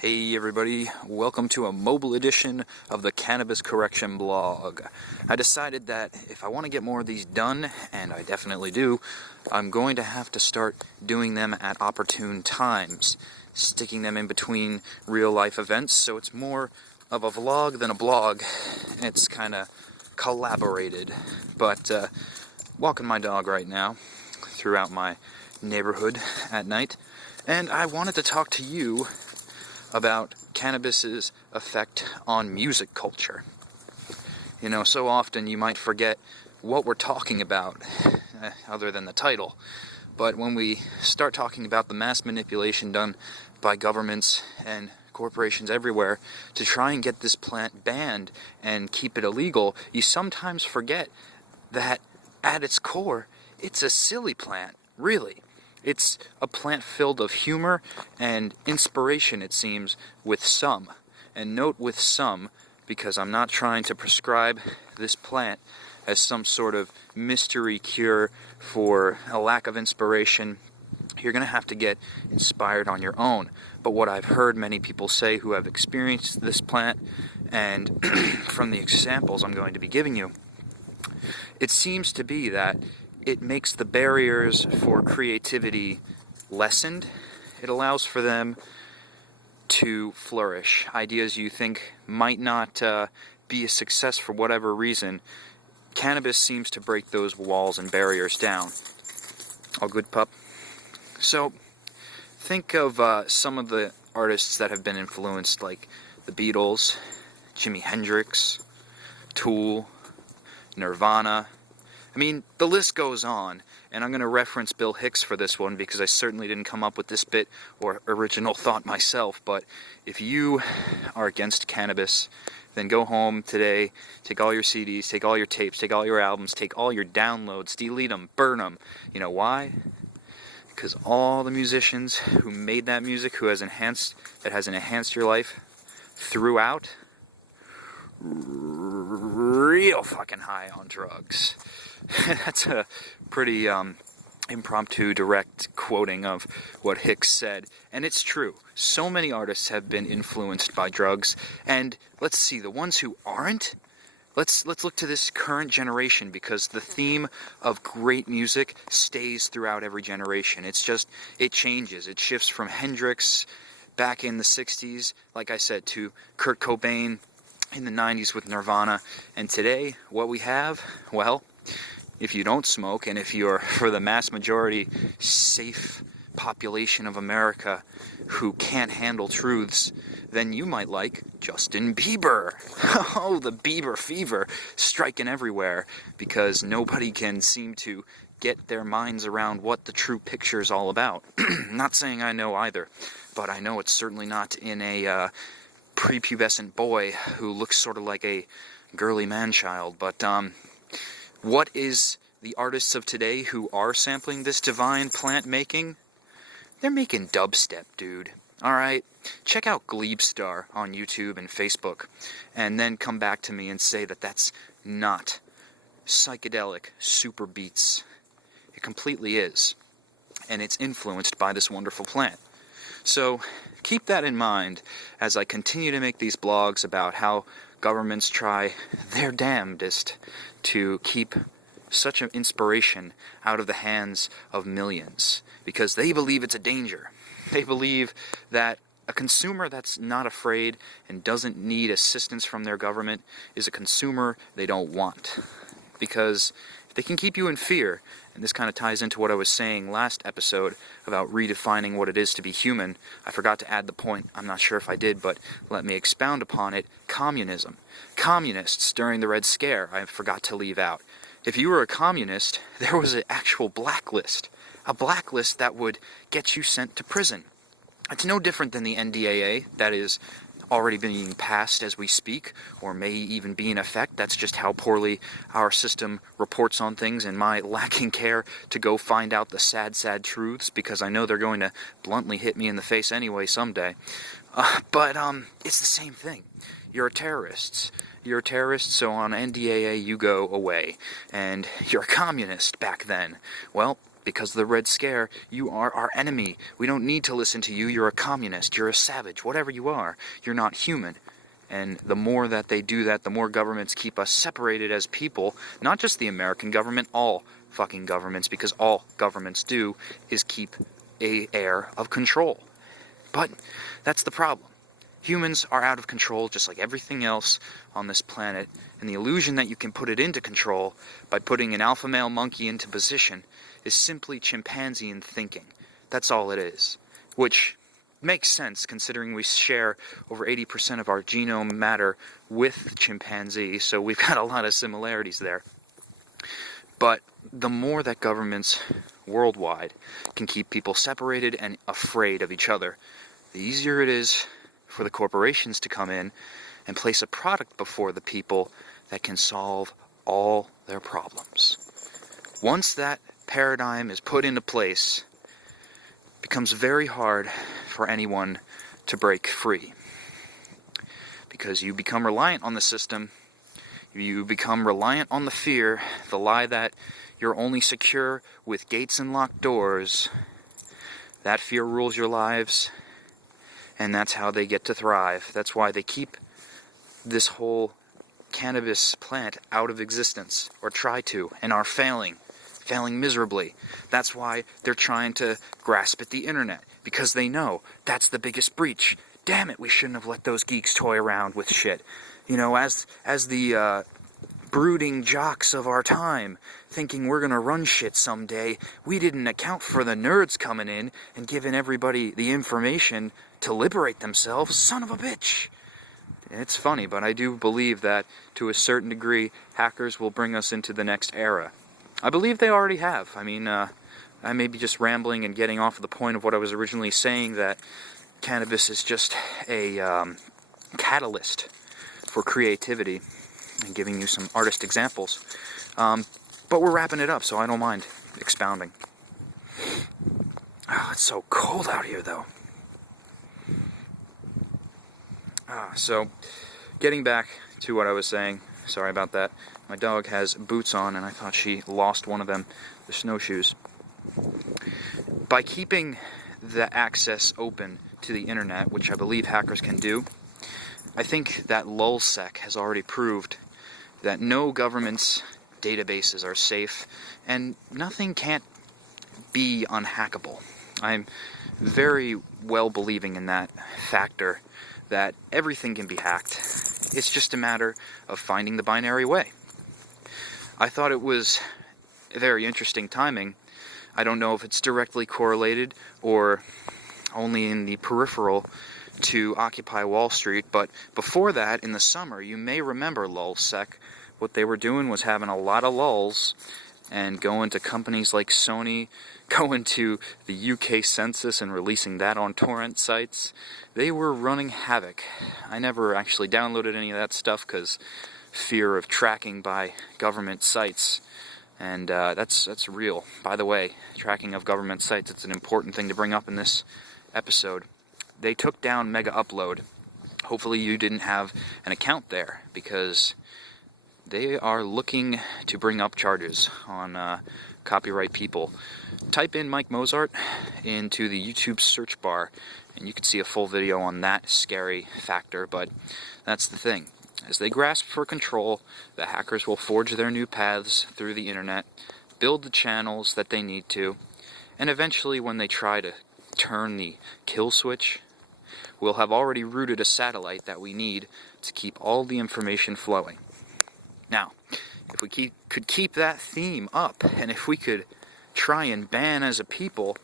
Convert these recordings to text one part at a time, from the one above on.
Hey everybody, welcome to a mobile edition of the Cannabis Correction blog. I decided that if I want to get more of these done, and I definitely do, I'm going to have to start doing them at opportune times, sticking them in between real life events, so it's more of a vlog than a blog. It's kind of collaborated, but walking my dog right now throughout my neighborhood at night, and I wanted to talk to you about cannabis's effect on music culture. You know, so often you might forget what we're talking about, other than the title. But when we start talking about the mass manipulation done by governments and corporations everywhere to try and get this plant banned and keep it illegal, you sometimes forget that at its core, it's a silly plant, really. It's a plant filled of humor and inspiration, it seems, with some. And note with some, because I'm not trying to prescribe this plant as some sort of mystery cure for a lack of inspiration. You're going to have to get inspired on your own. But what I've heard many people say who have experienced this plant, and from the examples I'm going to be giving you, it seems to be that it makes the barriers for creativity lessened. It allows for them to flourish. Ideas you think might not be a success for whatever reason, cannabis seems to break those walls and barriers down. All good, pup? So, think of some of the artists that have been influenced, like the Beatles, Jimi Hendrix, Tool, Nirvana. I mean, the list goes on, and I'm going to reference Bill Hicks for this one because I certainly didn't come up with this bit or original thought myself, but if you are against cannabis, then go home today, take all your CDs, take all your tapes, take all your albums, take all your downloads, delete them, burn them. You know why? Because all the musicians who made that music, that has enhanced your life throughout, real fucking high on drugs. That's a pretty impromptu, direct quoting of what Hicks said. And it's true. So many artists have been influenced by drugs. And let's see, the ones who aren't, let's look to this current generation, because the theme of great music stays throughout every generation. It's just, it changes. It shifts from Hendrix back in the 60s, like I said, to Kurt Cobain in the 90s with Nirvana. And today, what we have, well, if you don't smoke, and if you're, for the mass majority, safe population of America who can't handle truths, then you might like Justin Bieber. Oh, the Bieber fever striking everywhere, because nobody can seem to get their minds around what the true picture is all about. Not saying I know either, but I know it's certainly not in a prepubescent boy who looks sort of like a girly man-child. But what is the artists of today who are sampling this divine plant making? They're making dubstep, dude. Alright? Check out Gleebstar on YouTube and Facebook, and then come back to me and say that that's not psychedelic super beats. It completely is. And it's influenced by this wonderful plant. So, keep that in mind as I continue to make these blogs about how governments try their damnedest to keep such an inspiration out of the hands of millions, because they believe it's a danger. They believe that a consumer that's not afraid and doesn't need assistance from their government is a consumer they don't want. Because if they can keep you in fear, and this kind of ties into what I was saying last episode about redefining what it is to be human. I forgot to add the point, I'm not sure if I did, but let me expound upon it. Communism. Communists during the Red Scare, I forgot to leave out. If you were a communist, there was an actual blacklist. A blacklist that would get you sent to prison. It's no different than the NDAA, that is already being passed as we speak, or may even be in effect. That's just how poorly our system reports on things, and my lacking care to go find out the sad, sad truths, because I know they're going to bluntly hit me in the face anyway someday. But it's the same thing. You're terrorists. You're a terrorist, so on NDAA you go away. And you're a communist back then. Well, Because of the Red Scare, you are our enemy. We don't need to listen to you. You're a communist. You're a savage. Whatever you are, you're not human. And the more that they do that, the more governments keep us separated as people. Not just the American government, all fucking governments, because all governments do is keep an air of control. But that's the problem. Humans are out of control just like everything else on this planet, and the illusion that you can put it into control by putting an alpha male monkey into position is simply chimpanzean thinking. That's all it is. Which makes sense considering we share over 80% of our genome matter with the chimpanzee, so we've got a lot of similarities there. But the more that governments worldwide can keep people separated and afraid of each other, the easier it is for the corporations to come in and place a product before the people that can solve all their problems. Once that paradigm is put into place, it becomes very hard for anyone to break free. Because you become reliant on the system, you become reliant on the fear, the lie that you're only secure with gates and locked doors. That fear rules your lives, and that's how they get to thrive. That's why they keep this whole cannabis plant out of existence, or try to, and are failing miserably. That's why they're trying to grasp at the internet, because they know that's the biggest breach. Damn it, we shouldn't have let those geeks toy around with shit. You know, as the brooding jocks of our time, thinking we're gonna run shit someday, we didn't account for the nerds coming in and giving everybody the information to liberate themselves. Son of a bitch! It's funny, but I do believe that, to a certain degree, hackers will bring us into the next era. I believe they already have. I mean, I may be just rambling and getting off of the point of what I was originally saying, that cannabis is just a catalyst for creativity, and giving you some artist examples. But we're wrapping it up, so I don't mind expounding. Oh, it's so cold out here, though. So, getting back to what I was saying, sorry about that. My dog has boots on, and I thought she lost one of them, the snowshoes. By keeping the access open to the internet, which I believe hackers can do, I think that lulsec has already proved that no government's databases are safe, and nothing can't be unhackable. I'm very well believing in that factor, that everything can be hacked. It's just a matter of finding the binary way. I thought it was very interesting timing. I don't know if it's directly correlated or only in the peripheral to Occupy Wall Street, but before that, in the summer, you may remember lulsec. What they were doing was having a lot of lulls and going to companies like Sony, going to the UK census and releasing that on torrent sites. They were running havoc. I never actually downloaded any of that stuff because fear of tracking by government sites. And that's real. By the way, tracking of government sites, it's an important thing to bring up in this episode. They took down Mega Upload. Hopefully you didn't have an account there, because they are looking to bring up charges on copyright people. Type in Mike Mozart into the YouTube search bar, and you can see a full video on that scary factor, but that's the thing. As they grasp for control, the hackers will forge their new paths through the internet, build the channels that they need to, and eventually when they try to turn the kill switch, we'll have already routed a satellite that we need to keep all the information flowing. Now, if we could keep that theme up, and if we could try and ban as a people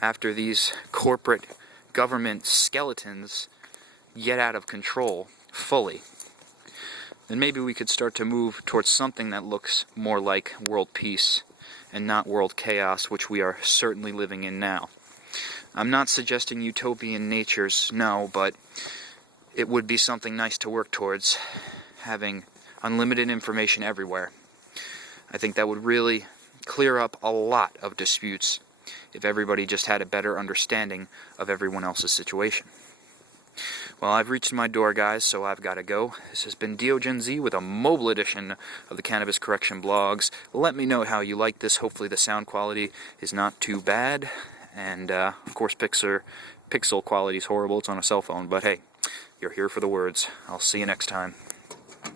after these corporate government skeletons get out of control fully, then maybe we could start to move towards something that looks more like world peace and not world chaos, which we are certainly living in now. I'm not suggesting utopian natures, no, but it would be something nice to work towards, having unlimited information everywhere. I think that would really clear up a lot of disputes if everybody just had a better understanding of everyone else's situation. Well, I've reached my door, guys, so I've got to go. This has been DeoGenZ with a mobile edition of the Cannabis Correction blogs. Let me know how you like this. Hopefully the sound quality is not too bad. And, of course, pixel quality is horrible. It's on a cell phone. But, hey, you're here for the words. I'll see you next time.